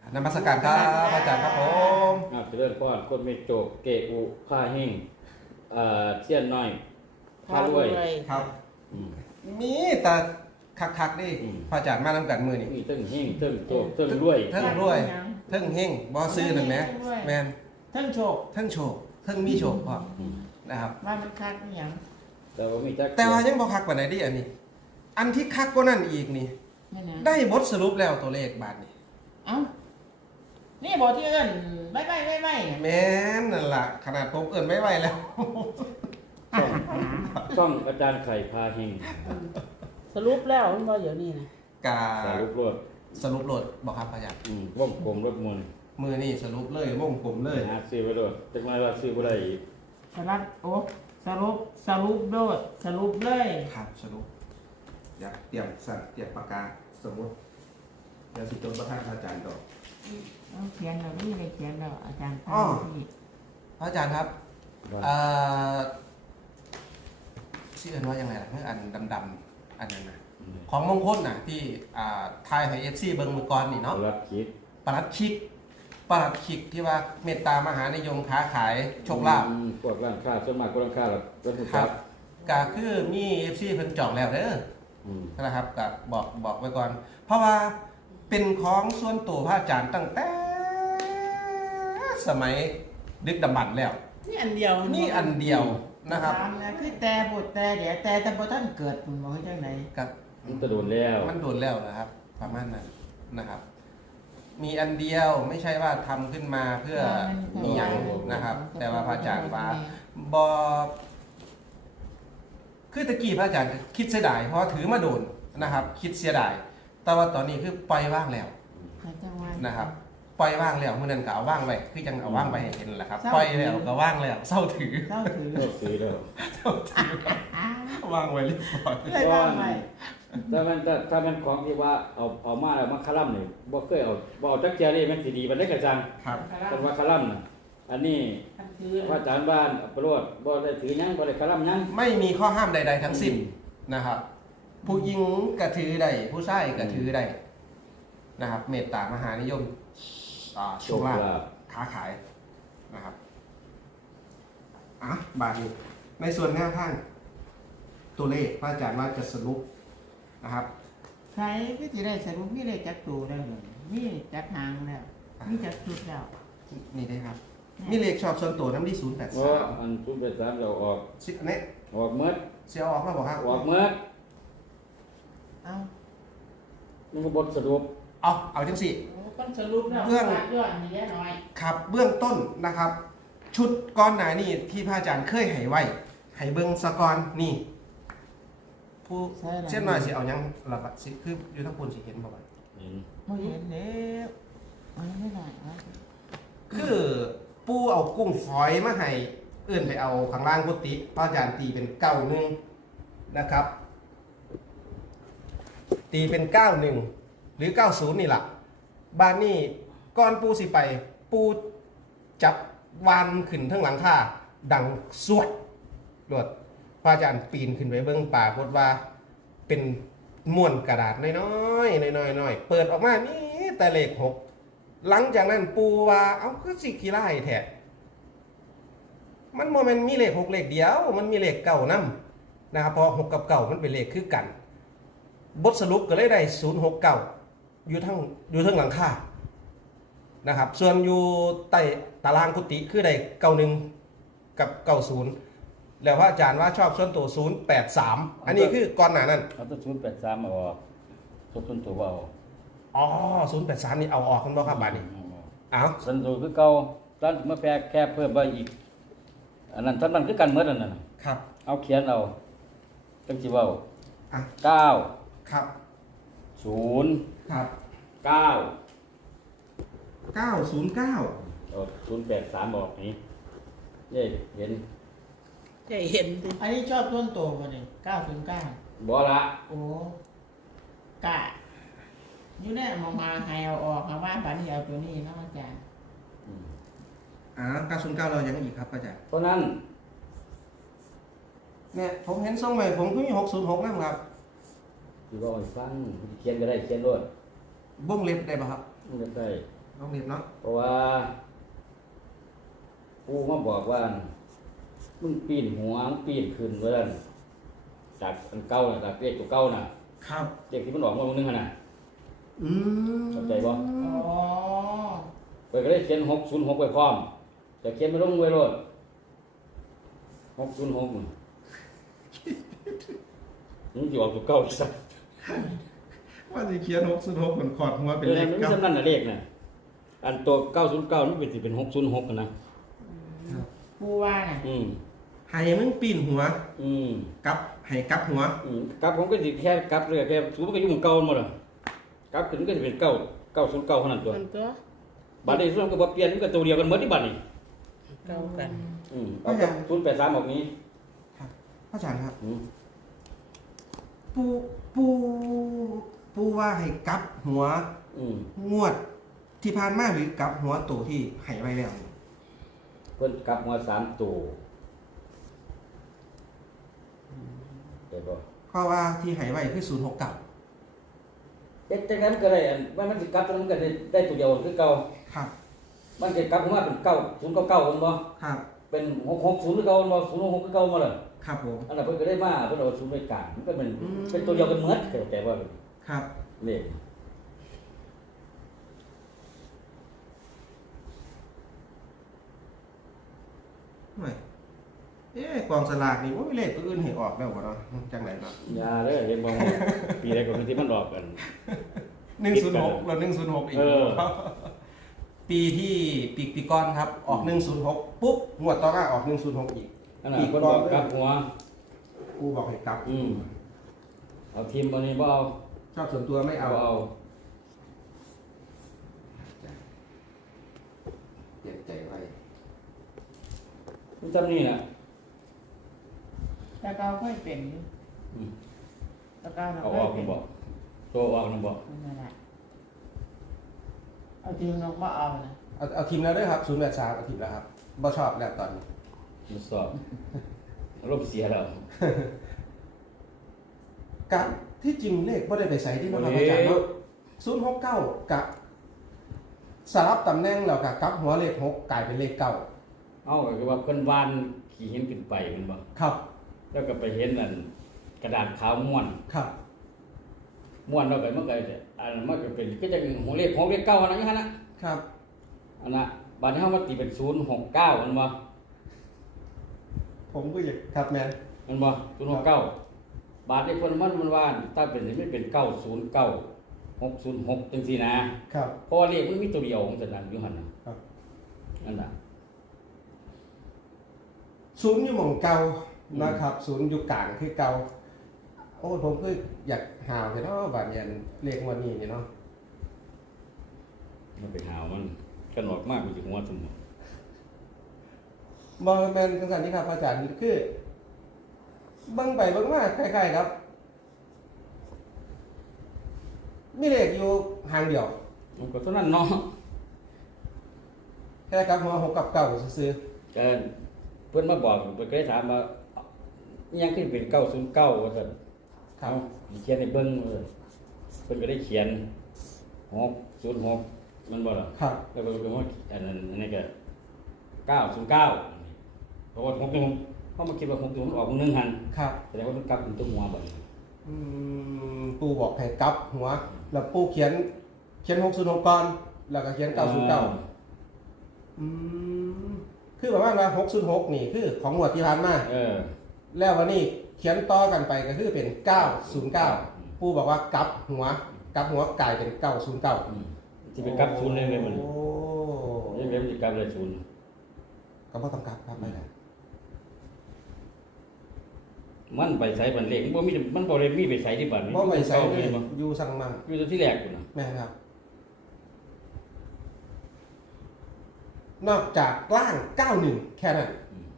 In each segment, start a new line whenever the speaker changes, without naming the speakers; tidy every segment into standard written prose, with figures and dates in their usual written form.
นมัสการครับอาจารย์ครับผม
เจริญพรคนไม่โจกเกอุผ้าแห้งเสี้ยนน้อยผ้ารวย
ครับมีแต่คักๆนี่พระอาจารย์มานำกันมือนี่
มีเติ้งแห้งเติ้งโจกเติ้งรวย
เติ้งรวยเติ้งเฮงบ่ซื้อนั่นแหละแม่น
เทิงโชค
เติ้งโชคเติ้งมีโชคพร้อมนะครับ
ว่ามันคักอีหยัง
แต่ว่ายังบ่คักปานใดดิอันนี้อันที่คักกว่านั้นอีกนี่ได้บทสรุปแล้วตัวเลขบาดนี้
เอ้านี่บอกที่เอิ้นใบ
แม่นนั่นล่ะขนาดผมเอิ้นไม่ไหวแล้ว
ช่องอาจารย์ไข่พาแห้ง
สรุปแล้วมันบ่เดี๋ยวนี้นะ
กา
สรุปโลด
บอกครับอาจารย์
วงกลมรถมน
มือนี่สรุปเลยวงกลมเลย
ซื้อไปโลดจักหน่อยว่าซื้อบ่ได้
สรุปโดดสรุปเลย
ครับสรุปอยากเตรียมปากกาสมมุติเดี๋ยวสิจดประธานอาจารย์ต่อ
เอาเขียนแล้วนี่เลยเขียนแล้วอาจารย์
พี่อาจารย์ครับชื่ออันว่ายังไงล่ะเมื่ออันดำๆอันนั้นนะของมงคลน่ะที่ทายให้ FC เบิ่งมือก่อนนี่เนาะปลัดคิกที่ว่าเมตตามหานิยมค้าขายโชคลาภ
พวกร้านค้าส่วนมากก็ร้านค้าล่ะ
ครับก็คือมี FC เพิ่นจองแล้วเด้อนะครับก็บอกไว้ก่อนเพราะว่าเป็นของส่วนตัวพระอาจารย์ตั้งแต่สมัยดึกดำบรรพ์แล้ว
นี่อันเดียว
นะครับ
คือแต่บทแต่เดี๋ยวแต่บ่ทันเกิดผมบอกจังได๋
ครับ
มันโดนแล้ว
นะครับประมาณนั้นนะครับมีอันเดียวไม่ใช่ว่าทำขึ้นมาเพื่อมีอย่างนะครับแต่ว่าพระอาจารย์ว่าบอกคือตะกี้พระอาจารย์คิดเสียดายเพราะถือมาโดนนะครับคิดเสียดายแต่ว่าตอนนี้คือปล่อยว่างแล้วนะครับปล่อยว่างแล้วเมื่อนั้นก็เอาว่างไว้คือจังเอาว่างไปให้เห็นแหละครับปล่อยแล้วก็ว่างแล้วเศร้าถือ
แล้ว
ว่างไว้เรียบร้อย
ถ้ามันของที่ว่าเอามาแล้วมาคาร่ำนี่บ่เคยเอาจักเทียนี่มันสิดีมันได้กระจัง
ครับ
แต่ว่าคาร่ำน่ะอันนี้พระอาจารย์บ้านประโลดบ่ได้ถือหยังบ่ได้คาร่ำหยัง
ไม่มีข้อห้ามใดๆทั้งสิ้นนะครับผู้หญิงก็ถือได้ผู้ชายก็ถือได้นะครับเมตตามหานิยมโชคลาภค้าขายนะครับบาทนี้ในส่วนหน้าข้างตัวเลขพระอาจารย์ว่าจะสรุปนะครับ
ใครก็จะได้สรุปมีเลขจักตัวแล้วมีจักหางแล้วมีจักจุดแล้ว
นี่ได้ครับมีเลขชอบส่วนตัวน้ำที่083
อัน083เราออก
10เนี้ย
ออกเมื่อ
เสียออกแล้วบอกครับ
ออกเมื่อมันก็บทสรุป
เอาจังสิ
เบื้อง
ครับเบื้องต้นนะครับ ชุดก้อนหนานี่ที่พระอาจารย์เคยให้ไว้ให้เบื้องสกอนนี่ผู้เช่นหน่อยสิเอายังหลับสิคืออยู่ทั้งคนสิเห็นบอกว่า
ไม่เห็นแล้วไม่ได้
คือปูเอากุ้งฝอยมาให้เอื่นไปเอาข้างล่างกุฏิพระอาจารย์ตีเป็น91นะครับตีเป็น91หรือ90นี่แหละบ้านนี่ก้อนปูสิไปปูจับวานขึ้นทั้งหลังคาดังสวดรวดพระอาจารย์ปีนขึ้นไปเบื้องป่าพดว่าเป็นม้วนกระดาษน้อยเปิดออกมานี่แต่เลข6หลังจากนั้นปูว่าเอาคือสิขี้ไล่แท้มันโมเมนต์มีเลข6เลขเดียวมันมีเลข9นำนะครับเพราะ6กับ9มันเป็นเลขคือกันบทสรุปก็เลยได้069อยู่ทั้งหลังคานะครับส่วนอยู่ใต้ตารางกุฏิคือได้91กับ90แล้วพระอาจารย์ว่าชอบส่วนตัว083อันนี้คือก่อนหน้านั้น
เอาตัว083เอาออกส่วนตัวเอา
083นี่เอาออกคุณบ่ครับบาดนี้
ส่วนตัวคือเก่าตอนมาแค่เพิ่มไปอีกอันนั้นตอนนั้นคือกันหมดอันนั้น
ครับ
เอาเขียนเอาจังสิเว้า9
ครับ
0
ครับ
909083บอกนี้เห็น
อันนี้ชอบต้นโตมาเนี่ย909
บ่ละ
โอ้กะอยู่เนี่ยมาให้เอาออกว่าบัดนี้เอาตัวนี้เนาะอาจารย์
909เรายังอีกครับอาจารย์
เพราะนั้น
เนี่ยผมเห็นทรงใหม่ผมก็มี606นะครับ
ที่ว่าให้ฟังเขียนก็ได้เขียนรวด
บ้งเล็บได้ป่ะครับ
บ้งเล็บได้
วงเล็บเนาะ
เพราะว่าปูมาบอกว่ามึงปีนหัวมึงปีนขึ้นว่าซั่นจากอันเก่าน่ะจากเลขตัวเก่าน่ะ
ครับ
เลขที่มันออกมาวันนึงหั่นน่ะ
อืม
เข้าใจบ่
อ๋อ
เพิ่นก็เลยเขียน606ไว้พร้อมจะเขียนไปลงไว้โลด606นี่มึงสิออกตัวเก่าอีกซะ
ว่าสิเขียน606เหมือนขอดหัวเป็นเลข
มันมี
เก้า
สำนันน่ะเลขน่ะอันตัว909มันเป็นสิเป็น606กันนะ
ปูว่าน่ะ
ให้มึงปีนหัว
อืม
กับให้กลับหัว
กลับผมก็สิแค่กลับเลยแค่สูมันก็อยู่หมู่เก่าหมดอ่ะกลับขึ้นก็สิเป็น909เท่านั้นตัว
มันตัว
บัดนี้ส่วนมันก็บ่เปลี่ยนมันก็ตัวเดียวกันหมดที่บัดนี้
เก่ากัน
เอากับ083ออกนี้
ครับพ่ออาจารย์ครับ
อืม
ปูปูปูว่าให้กลับหัว
อืม
งวดที่ผ่านมาหรือกลับหัวตัวที่ให้ไว้แล้ว
เพิ่นกลับมา3ตัวเดี๋ยวบ่
ก็ว่าที่ให้ไว้คือ069
เอ๊ะจังนั้นก็ได้อันมันสิกลับตรงนั้นก็ได้ตัวเดียวคือเก่า
ครับ
มันจะกลับมาเป็น9099มันบ่
ครับ
เป็น660คือเก่ามันบ่066คือเก่ามาเลย
ครับผม
อันนั้นเพิ่นก็ได้มาเพิ่นเอาศูนย์ไปกลางมันก็เป็น
อืม
เป็นตัวเดียวกันเหมือนแต่ว่า
ครับ
เลข
ไม่กองสลากนี่ว่าไม่เลขตัวอื่นให้ออกแล้วบ่เนาะจังไหนเนาะ
ยาเด้อเห็นบ่ปีใดก็เป็นที่มันออกกัน
106เรา106อีก
เออ
ปีที่ปีก่อนครับ ออก106ปุ๊บงวดต่อมาออก106อีก
อันนั้นเพิ่นบอกกลับหัว
กูบอกให้กลับ
เอาทีมบ่นี่บ่เอา
ชอบส่วนตัวไม่เอา
บ่เอา
เปลี่ยนใจไว้
มันจำนี่น่ะ
แต่เก่าค่อยเป็นอยู่
อืม
แต่เก่าเรา
เอา
ค่
อ
อ
อย ก
เป็น
บ่ตัวออกนำบ่
นั่นแหละเอาจริงเราก็เอานะ
เอาทีมแล้วด้วยครับ083เอาทีมแล้วครับบ่ชอบแล้วตอนนี้
มันสอบอารมณ์เสียแล้ว
กับที่จริงเลขบ่ได้ไปใส่ที่มันครับอาจารย์เนาะ069กับสลับตำแหน่งแล้วกับกลับหัวเลข6กลายเป็นเลข9
เอาก็คือว่าเพิ่นวานขี่หินขึ้นไปแมันบ่
ครับ
แล้วก็ไปเห็นนั่นกระดาษขาวม้วน
ครับ
ม้วนแล้วก็มันก็อันนั้นมันก็เป็นก็จะเป็นของเลขเก้าอันนั้นอย่างนั้นนะครับ อันน่ะบัดนี้เฮามาตีเป็น069มันบ่
ผมก็อยากครับแมน
มันบ่069บาทนี้เพิ่นมันว่าถ้าเป็นนี่มันเป็น909 606จังซี่นะครับ เพราะว่าเลขมันมีตัวเดียวของจังนั้นอยู่หั่นน่ะ
ครับ
นั่นน่ะ
ศูนย์อยู่หม่องเก่านะครับศูนย์อยู่กลางคือเก่าโอ้ผมก็อยากหาวแต่เนาะบาดเนียนเลขงวันนี้นี่เนาะ
มันไปหาวมันกันออกมากอยู่หัวซุ่ม
บอแมนจังสันนี่ครับอาจารย์คือเบิ่งไปเบิ่งมาคล้ายๆครับ มีเลขอยู่ห่างเดียว
มันก็เท่านั้นเนาะ
แค่กับหัว6กับ9ซื่อ
ก็เพิ่นมาบอกเพิ่นก็ได้ถามว่าอิหยังขึ้นเป็น909ว่าซั่น
ๆครับ
เขียนในเบิ้งเพิ่นก็ได้เขียน606มันบ่ล่ะ
ครับ
แล้วก็เป็นว่าอันนั้นอันนี้ก็909เพราะว่า6นึงเขามาคิดว่า6นึงมันออก1หัน
ครับ
แสดงว่ามันกลับเป็นตัวหัวบ่
ปูบอกให้กลับหัว แล้วปูเขียน606ก่อนแล้วก็เขียน909คือแบบว่า606นี่คือของงวดที่ผ่านมา แล้ววันนี้เขียนต่อกันไปก็คือเป็น909ปูบอกว่ากลับหัวกลายเป็น909
สิเป็นกลับ0เลยมัน
โอ้
ยังไงมันสิกลับเลย0
ก็บ่ต้องกลับครับไปแล้ว
มันไปใส่บันเลขมันบ่มีมันบ่ได้มีไปใส่ที่บัด
บ่ไม่ใส่เลย
บ่
อยู่สั่งมั่ง
อยู่ตัวที่แรกพุ่นน่ะ
แม่นครับ นอกจากล่าง91แค่นั้น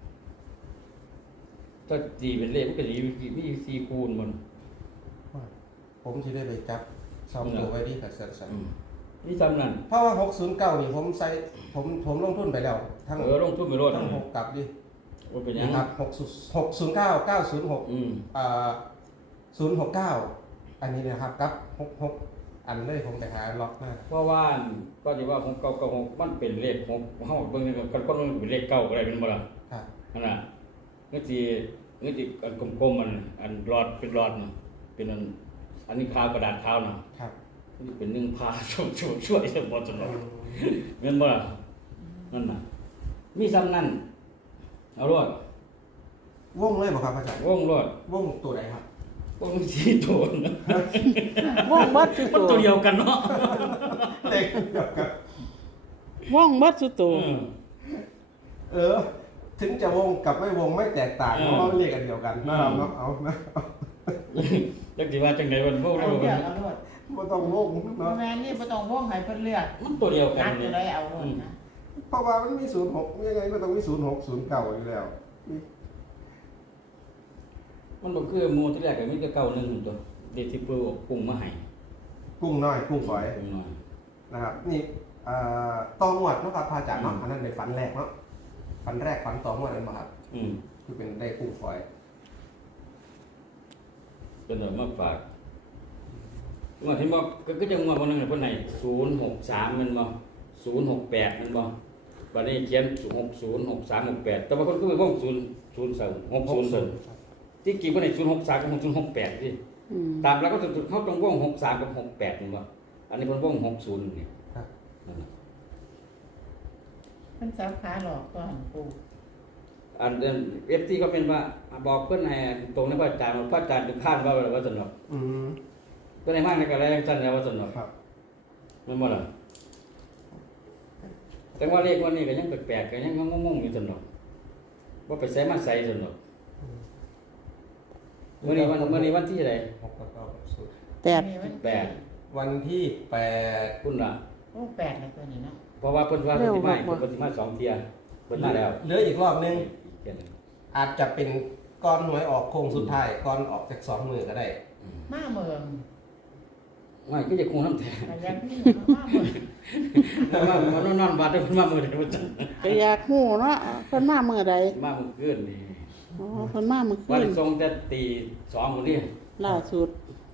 ถ้าตีเป็นเลขมันก็สิมี4คูณมัน
ผมสิได้ไปจับซองตัวไว้ที่กับสั่น
นี่ซ้ำนั่น
เพราะว่า609นี่ผมใส่ผมลงทุนไปแล้ว ทั้ง
ลงทุนไปโลด
ทั้ง6กลับดิ
ว่าเป็นหยัง
นะครับ609 906 069 อันนี้นะครับกับ66 อันเลยผมไปหาล็อกมา
เพราะว่าก็ที่ว่าของเก่าๆมันเป็นเลขของเฮาเบิ่งนี่ก็มันเป็นเลขเก่าก็ได้เป็นบ่ล่ะ
ครับ
นั่นน่ะเงื้ออันกลมๆมันอันหลอดเป็นหลอดน่ะเป็นอันนี้ขาวกระดาษขาวน่ะ
ครับ
นี่เป็น1พาช่วยบ่สนุกแม่นบ่ล่ะนั่นน่ะมีซ้ำนั้นเอารวด
วงเลยบ่ครับอาจารย์
วงรวด
วงตัวไหนครับ
วงสีตัวนะ
ว่องบัดสุ
มัน
โต
ตัวเดียวกันเนาะ
เลขเดียวกัน
ว่องบัดสุโต
ถึงจะวงกับไม่วงไม่แตกต่างเพราะว่าเลขอันเดียวกันนะครับเนาะเอานะ
จักสิว่าจังได๋มันพวก
เอา
เรา
เลือกเอาโลด
ไม่ต้องวง
บ่
เนาะ
แม่นนี่บ่ต้องวงให้เพิ่นเลือก
มันตัวเดียวกั
นั
น
ดอยู่
นี่
ได้เอาโลดนะ
เพราะว่ามันมี06ยังไงก็ต้องมี06 09อยู่แล้ว
มันบ่คือหมู่ที่แรกก็มีแต่เก่าหนึงตัวเด็กที่ปลูกปรุงมาให้
กุ้งน้อยกุ้งฝอย
ปรุงน้อย
นะครับนี่ต่อหมวดเนาะครับพระอาจารย์เนาะอันนั้นในฝันแรกเนาะฝันแรกฝันต่อหมวดนั่นบ่ครับ คือเป็นได้กุ้งฝอย
เป็นแบบมาฝากว่าที่บอกก็จังว่าบ่นึงเพิ่นให้063มันบ่068มันบ่บัดนี้เขียน60 63 68แต่ว่าคนคือไปวง0 ที่จริงเพิ่นให้063กับ068สิ
อืม
ตามแล้วก็เขาต้องวง63กับ68นี่บ่อันนี้เพิ่นวง60นี่
ครับ
นั่นน่ะ
เพิ่นสาขาหลอกก่อนปู
อันFT ก็เป็นว่าบอกเพิ่นให้ตรงนั้นพระอาจารย์ว่าพระอาจารย์จะผ่านว่าสนุก
อืม
เพิ่นให้มากในก็แรงซั่นแล้วว่าสนุก
ครับ
แม่นบ่ล่ะแต่ว่าเลขวันนี้ก็ยังแปลกๆก็ยังงงๆอยู่สนุกว่าไปใส่มาใส่สนุกมื้อนี้วันที่ใด
6กับ9สุด
แปด
นี่มัน
แปด
วันที่8
คุณล่ะ
โอ้แปดแล้วตัวนี้เนาะ
เพราะว่าเพิ่นว่าเพิ่นสิมา2เที่ยเพิ่นมาแล้ว
เหลืออีกรอบนึง
เที่ยหนึ่ง
อาจจะเป็นก้อนหน่วยออกโค้งสุดท้ายก้อนออกจาก2มือก็ได้
มาเมือง
ไม่ก็จะคงน้ำแท้
แต่ยังนี่มาเมือง
มานอนบาดได้เพิ่นมามื้อใดบ่จัง
ก็อยากฮู้เนาะเพิ่นมามื้อใด
มามื้อคืนนี่
อ๋อเพิ่นมามื้อคื
วัน
น
นี้ส่งแต่ตี2มื้อนี้
ล่าสุด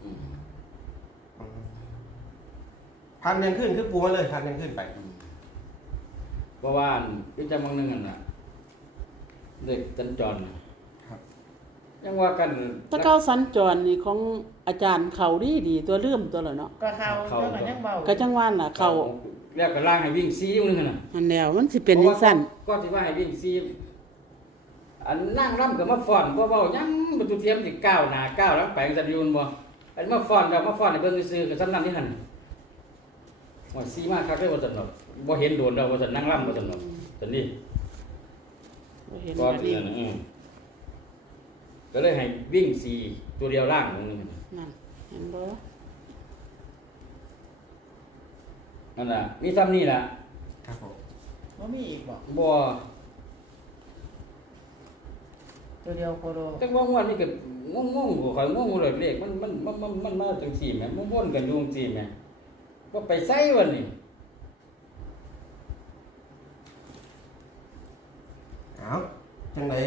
พันยังขึ้นคือปูมาเลยพันยังขึ้นไป
เพราะว่าพี่จำบางนึงนั่นน่ะเด็กจันจรน่ะ
ครับ
ยังว่ากัน
ถ้าเข้าสัญจรนี่ของอาจารย์เขาดีตัวลืมตัวละเนาะ
ก็เข้าเจ้าก็ยังเบา
ก็จังว่าน่ะเขา
เรียกกันล่างให้วิ่งซีมื้อนึงน่ะ
อันแล้วมันสิเป็นจังซั่น
ก็สิว่าให้วิ่งซีอันนั่งร่ำก็มาฟ้อนบ่เว้าหยังบ่ตุเทียมสิก้าวหน้าก้าวหลังไปจังซั่นอยู่บ่อันมาฟ้อนแล้วมาฟ้อนให้เบิ่งซื่อๆก็สำนั้นที่หั่นว่าซีมาคักเด้อว่าซั่นเนาะบ่เห็นโดนแล้วว่าซั่นนั่งร่ำว่าซั่นเนาะซั่นนี่
บ่เห็น
ก็
อัน
นี่
นี้
นะก็เลยให้วิ่งสี่ตัวเดียวล่างตรงนี้
นั่นเห็นบ่
นั่นน่ะมีซ้ำนี่ล่ะ
ครับผม
บ่มีอีกบ่
บ่
ตัวเดียวโคโล
จังว่างวันนี้ก็งงๆบ่ค่อยงงเลยเลขมันมาจังซี่แหมมันวนกันอยู่จังซี่แหมบ่ไปไสวันนี้
เอาจังไหน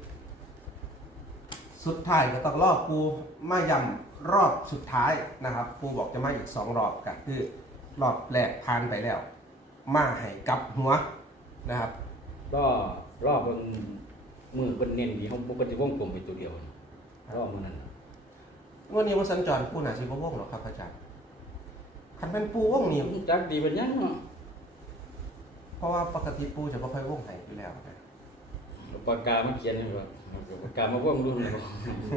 สุดท้ายก็ต้องรอบปูมาย่ำรอบสุดท้ายนะครับปูบอกจะมาอีก2รอบก็คือรอบแรกผ่านไปแล้ว มาให้กลับหัวนะครับ
ก็รอบเบิ่งมือเพิ่นเน้นดีเฮาปกติวงกลมเป็นตัวเดียวรอบมื้อนั้น
วันนี้วันสัญจรปูหนาสิบ่วงหรอกครับอาจารย์คันเป็นปูวงนี่
จักดีเป็นหยังเนาะ
เพราะว่าปกติปูจะบ่ค่อยวงให้อยู่แล้วนะ
ปากกามาเขียนให้ว่าปากกามาวงดูนะบ่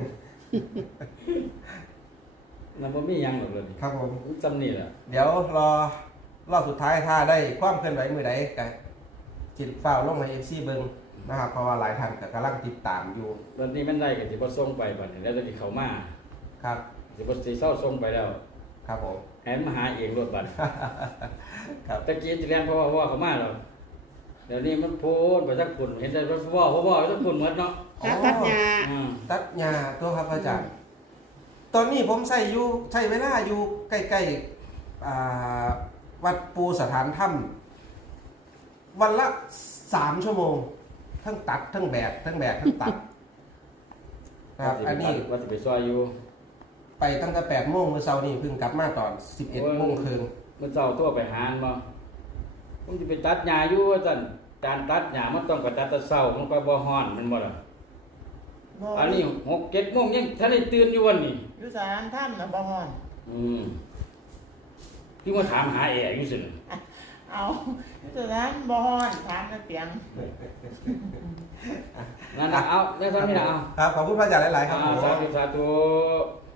นั่นบ่มีหยังหรอกเลย
ครับผม
ซ้ำนี่ล่ะ
เดี๋ยวรอบสุดท้ายถ้าได้ความเคลื่อนไหวมือใดก็จิตฝ้าวลงใน FC เบิ่งนะครับเพราะว่าหลายท่านก็กำลังติดตามอยู่
ตอนนี้มันได้ก็สิบ่ส่งไปบัดนี้แล้วจะสิเข้ามา
ครับ
สิบ่สิเซาส่งไปแล้ว
ครับผม
ให้มันมาหาเองรถบัด
ครับ
ตะกี้สิเรียนเพราะว่าเขามาแล้วเดี๋ยวนี้มันโพดไปสักคนเห็นแต่รถว่าไปสักคนหมดเนาะ
ตาตัดหญ้า
อืม
ตัดหญ้าตัวครับอาจารย์ ตอนนี้ผมใช้เวลาอยู่ใกล้ๆวัดปูสถานถ้ำวันละ3 ชั่วโมง ทั้งตัดทั้งแบกทั้งตัดนะครับอันนี้
ว่าสิไปซอยอยู่
ไปตั้งแต่8 โมงเมื่อเช้านี้เพิ่งกลับมาตอน 11 โมงครึ่ง
เมื่อเช้าโทรไปหาอันบ่ผมสิไปตัดหญ้าอยู่ว่าซั่นการตัดหญ้ามันต้องไปตัดแต่เช้ามันก็บ่ฮ้อนแมันบ่ล่ะ
บ่
อันนี้6 7 โมงยังทันได้ตื่นอยู่วันนี้
อยู่สารถ้ำน่ะบ่ฮ้อน
พี่มาถามหาแอร์อยู่ซั่น
เอาอยู่สารบ่ฮ้อนถามแต่เปียง
นั่นน่ะเอาเดี๋ยวซั่นนี่น่ะเอา
ครับขอบคุณพระอาจารย์หลายๆครับผม
สาธุ